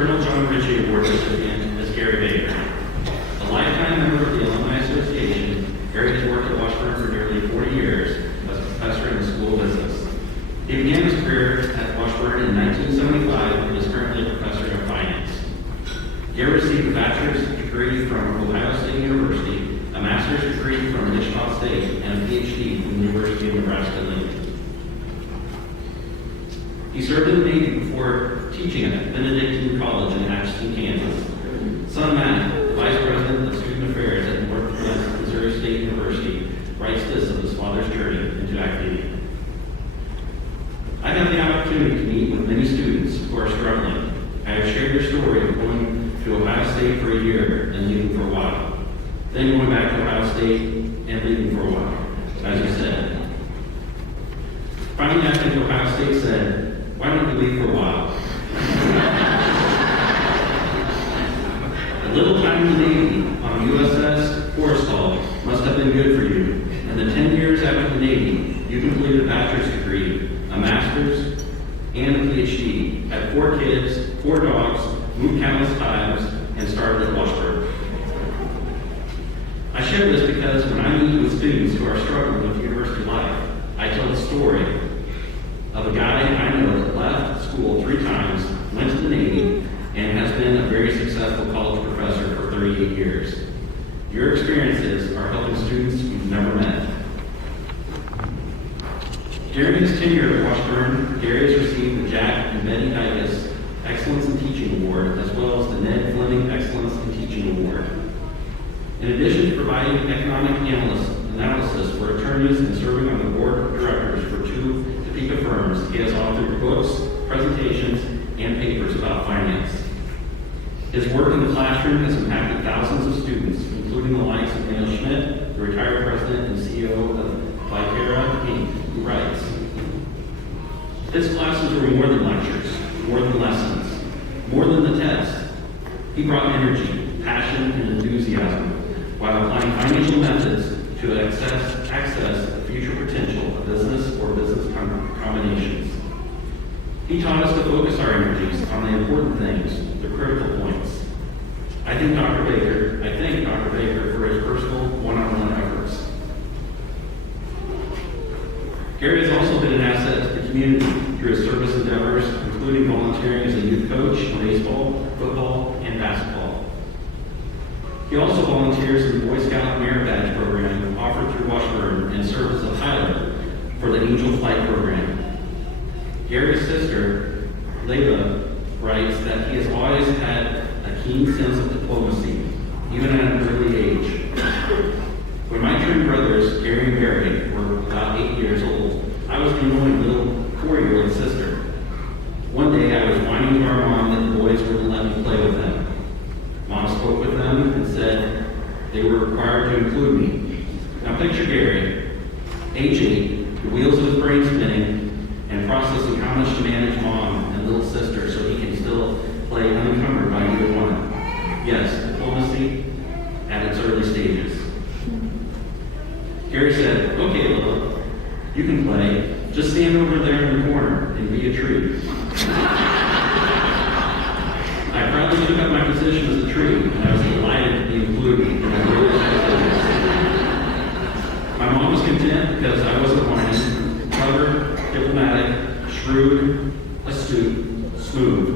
Colonel John Ritchie Award recipient is Gary Baker. A lifetime member of the Alumni Association, Gary has worked at Washburn for nearly 40 years as a professor in the School of Business. He began his career at Washburn in 1975 and is currently a professor of finance. Gary received a bachelor's degree from Ohio State University, a master's degree from Wichita State, and a PhD from the University of Nebraska-Lincoln. He served in the Navy before teaching at Benedictine College in Atchison, Kansas. Son Matt, the Vice President of Student Affairs at Northwest Missouri State University, writes this of his father's journey into academia. I've had the opportunity to meet with many students who are struggling. I have shared their story of going to Ohio State for a year and leaving for a while. Then going back to Ohio State and leaving for a while, as you said. Finally, I think Ohio State said, "Why don't you leave for a while?" A little time in the Navy on USS Forrestal must have been good for you. In the 10 years after the Navy, you completed a bachelor's degree, a master's, and a PhD, had 4 kids, 4 dogs, moved countless times, and started at Washburn. I share this because when I meet with students who are struggling with university life, I tell the story of a guy I know that left school 3 times, went to the Navy, and has been a very successful college professor for 38 years. Your experiences are helping students you've never met. During his tenure at Washburn, Gary has received the Jack and Betty Dicus Excellence in Teaching Award, as well as the Ned Fleming Excellence in Teaching Award. In addition to providing economic analysis for attorneys and serving on the board of directors for 2 Topeka firms, he has authored books, presentations, and papers about finance. His work in the classroom has impacted thousands of students, including the likes of Neil Schmidt, the retired president and CEO of Vicera Inc., who writes, "His classes were more than lectures, more than lessons, more than the test. He brought energy, passion, and enthusiasm, while applying financial methods to access the future potential of business or business combinations. He taught us to focus our energies on the important things, the critical points. I thank Dr. Baker for his personal one-on-one efforts." Gary has also been an asset to the community through his service endeavors, including volunteering as a youth coach in baseball, football, and basketball. He also volunteers in the Boy Scout Merit Badge program offered through Washburn and serves as a pilot for the Angel Flight program. Gary's sister, Leva, writes that he has always had a keen sense of diplomacy, even at an early age. When my twin brothers, Gary and Barry, were about 8 years old, I was the only little 4-year-old sister. One day I was whining to our mom that the boys wouldn't let me play with them. Mom spoke with them and said they were required to include me. Now picture Gary, age 8, the wheels of his brain spinning, and processing how much to manage mom and little sister so he can still play unencumbered by either one. Yes, diplomacy at its early stages. Gary said, "Okay, Lila, you can play. Just stand over there in the corner and be a tree." I proudly took up my position as a tree, and I was delighted to be included in my brother's activities. My mom was content because I wasn't whining, clever, diplomatic, shrewd, astute, smooth.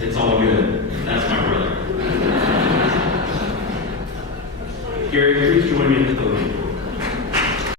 It's all good. That's my brother. Gary, please join me at the podium.